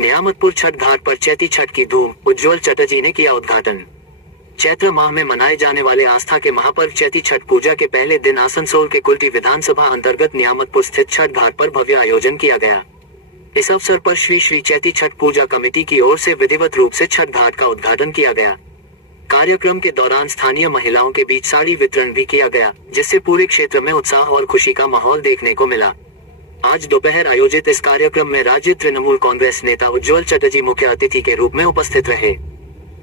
नियामतपुर छठ घाट पर चैती छठ की धूम, उज्ज्वल चटर्जी ने किया उद्घाटन। चैत्र माह में मनाए जाने वाले आस्था के महापर्व चैती छठ पूजा के पहले दिन आसनसोल के कुल्टी विधानसभा अंतर्गत नियामतपुर स्थित छठ घाट पर भव्य आयोजन किया गया। इस अवसर पर श्री श्री चैती छठ पूजा कमेटी की ओर से विधिवत रूप से छठ घाट का उद्घाटन किया गया। कार्यक्रम के दौरान स्थानीय महिलाओं के बीच साड़ी वितरण भी किया गया, जिससे पूरे क्षेत्र में उत्साह और खुशी का माहौल देखने को मिला। आज दोपहर आयोजित इस कार्यक्रम में राज्य तृणमूल कांग्रेस नेता उज्ज्वल चटर्जी मुख्य अतिथि के रूप में उपस्थित रहे।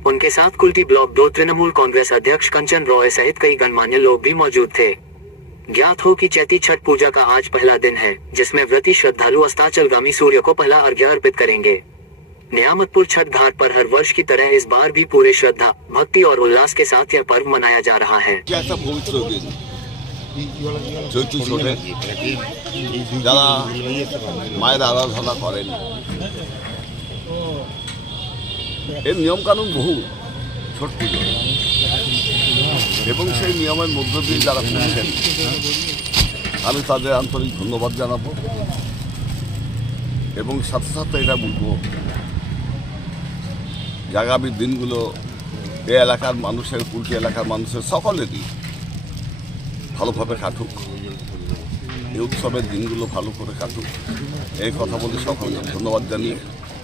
उनके साथ कुल्टी ब्लॉक 2 तृणमूल कांग्रेस अध्यक्ष कंचन रॉय सहित कई गणमान्य लोग भी मौजूद थे। ज्ञात हो कि चैती छठ पूजा का आज पहला दिन है, जिसमें व्रती श्रद्धालु अस्ताचलगामी सूर्य को पहला अर्घ्य अर्पित करेंगे। नियामतपुर छठ घाट पर हर वर्ष की तरह इस बार भी पूरे श्रद्धा, भक्ति और उल्लास के साथ यह पर्व मनाया जा रहा है। চৈত্র ছোটে যারা মায়ের আরাধনা করেন এর নিয়মকানুন বহু ছোট পুজো এবং সেই নিয়মের মধ্য দিয়ে যারা করছেন আমি তাদের আন্তরিক ধন্যবাদ জানাবো এবং সাথে সাথে এটা বলবো যে আগামী দিনগুলো এই এলাকার মানুষের কুল্টি এলাকার মানুষের সকলেরই ভালোভাবে কাটুক, এই উৎসবের দিনগুলো ভালো করে কাটুক এই কথা বলে সকলকে ধন্যবাদ জানিয়ে